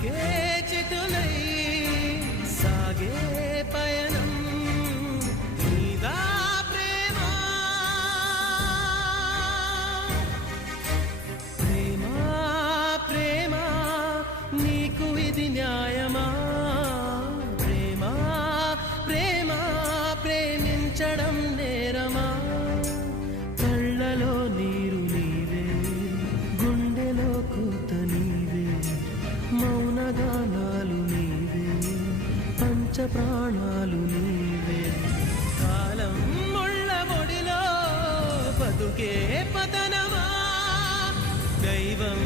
బ్రతుకే చితులై సాగే పయనం నీదా ప్రేమ ప్రేమ ప్రేమ నీకు ఇది న్యాయమా ప్రేమ ప్రేమ ప్రేమించడం నేరమా కళ్ళలో నీరు నీవే గుండెలో కూత నీవే మౌనగానాలు నీవే పంచ ప్రాణాలు నీవే కాలం ముళ్ళ ముడిలో బతుకే పతనమా దైవం